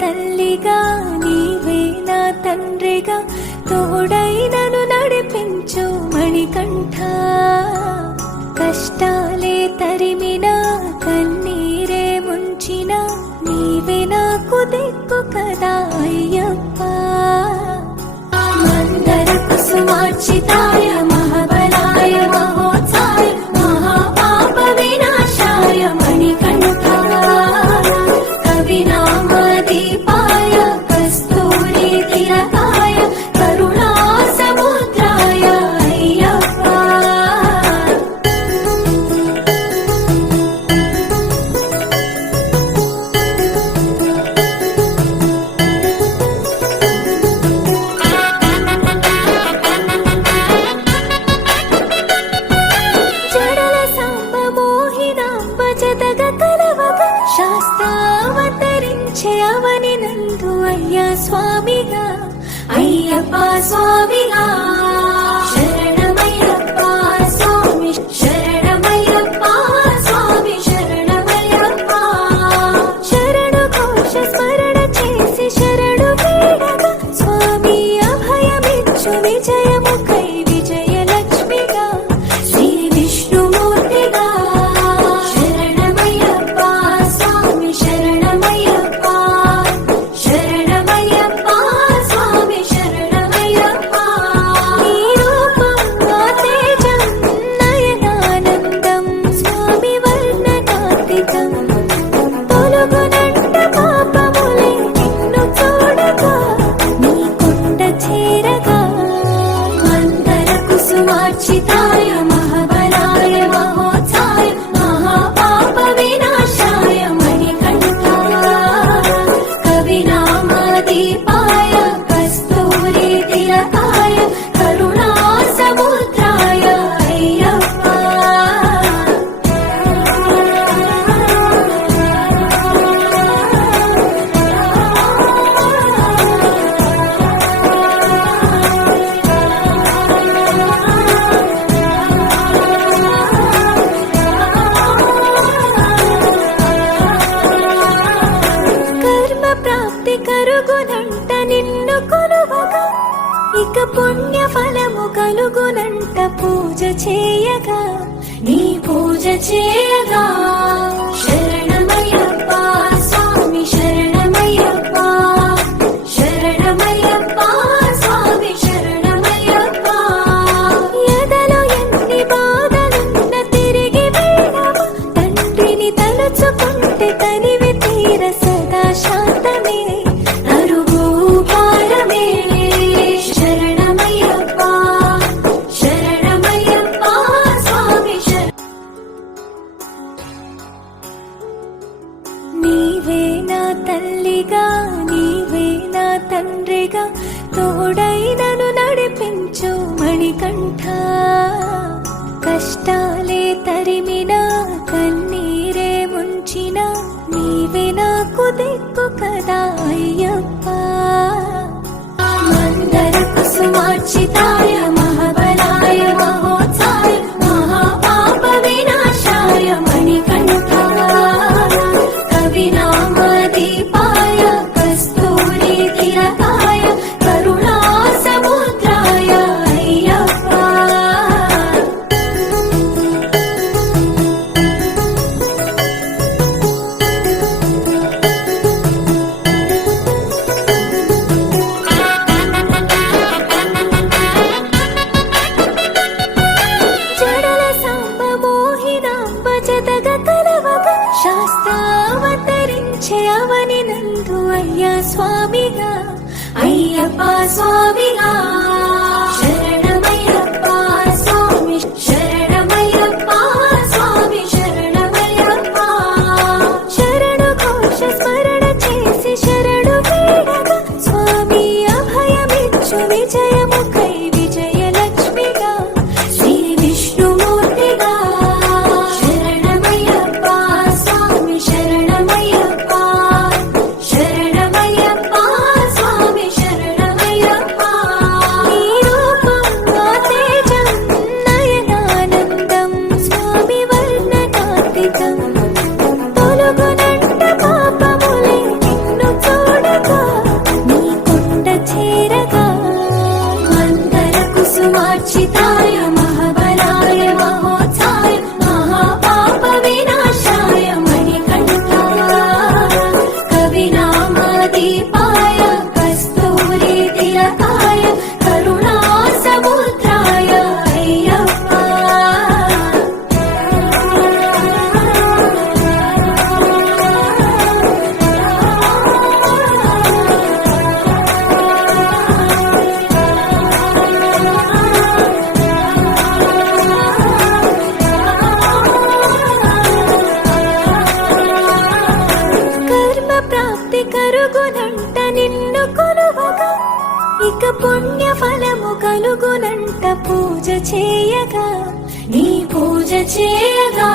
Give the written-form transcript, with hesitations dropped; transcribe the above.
తల్లిగా నీవే నా తండ్రిగా తోడై నన్ను నడిపించు మణికంఠ. కష్టాలే తరిమినా కన్నీరే ముంచినా నీవే నాకు దిక్కు కదా అయ్యప్ప. మందర కుసుమార్చితాయ మహాబలాయ మహోత్సాయ మహాపాప వినాశాయ మణికంఠ. కవినామదీపాయ కస్తూరి తిలకాయ కరుణా సముద్రాయ అయ్యప్ప. జడల సాంబ మోహినాంబ జతగ కలవగ శాస్త్రావతరించే అవని నందు అయ్యా స్వామిగా అయ్యప్ప స్వామిగా. శరణమయ్యప్ప స్వామి శరణమయ్యప్ప స్వామి శరణమయ్యప్ప. శరణు ఘోష స్మరణ చేసి శరణు వేడగా స్వామి అభయమిచ్చు విజయముఖై విజయలక్ష్మిగా శ్రీ విష్ణుమూర్తిగా. శరణమయ్యప్ప స్వామి శరణమయ్యప్ప శరణమయ్యప్ప స్వామి శరణమయ్యప్ప. నీ రూపం నా తేజం నయనానందం స్వామి వర్ణనాతీతం. తొలగునంట పాపములే నిన్ను చూడగా నీ కొండ చేరగా. మందర కుసుమార్చితాయ మహాబలాయ మహోత్సాయ మహాపాప వినాశాయ మణికంఠ. కవినామదీపాయ కస్తూరి తిలకాయ కరుణా సముద్రాయ అయ్యప్ప. కర్మ ప్రాప్తి కరుగునంట నిన్ను కొలువగా ఇక పుణ్య ఫలము కలుగునంట పూజ చేయగా నీ పూజ చేయగా. శరణమయ్యప్ప స్వామి శరణమయ్యప్ప శరణమయ్యప్ప స్వామి శరణమయ్యప్ప. ఎదలో ఎన్ని బాధలున్న తిరిగి వెళ్ళవా తండ్రిని తలుచుకుంటే తనివి తీర సదా శాంతమే అరుగు భారమే. శరణమయ్యప్ప శరణమయ్యప్ప స్వామి నీవే నా తల్లిగా నీవే నా తండ్రిగా తోడై నన్ను నడిపించు మణికంఠ. కష్టాలే తరిమినా కన్నీరే ముంచినా నీవే నాకు దిక్కు కదా అయ్యప్ప. మందర కుసుమార్చితాయ మహాబలాయ మహోత్సాయ మహాపాప వినాశాయ మణికంఠ. కవినామదీపాయ కస్తూరి తిలకాయ కరుణా సముద్రాయ అయ్యప్ప. జడల సాంబ మోహినాంబ జతగ కలవగ శాస్త్రావతరించే అవని నందు అయ్యా స్వామిగా అయ్యప్ప స్వామిగా. శరణమయ్యప్ప స్వామి శరణమయ్యప్ప స్వామి శరణమయ్యప్ప. శరణు ఘోష స్మరణ చేసి శరణు వేడగా స్వామి అభయమిచ్చు విజయముఖై విజయలక్ష్మిగా శ్రీ విష్ణుమూర్తిగా. శరణమయ్యప్ప స్వామి శరణమయ్యప్ప శరణమయ్యప్ప స్వామి శరణమయ్యప్ప. కోరిక పుణ్య ఫలము కలుగునంట పూజ చేయగా నీ పూజ చేయగా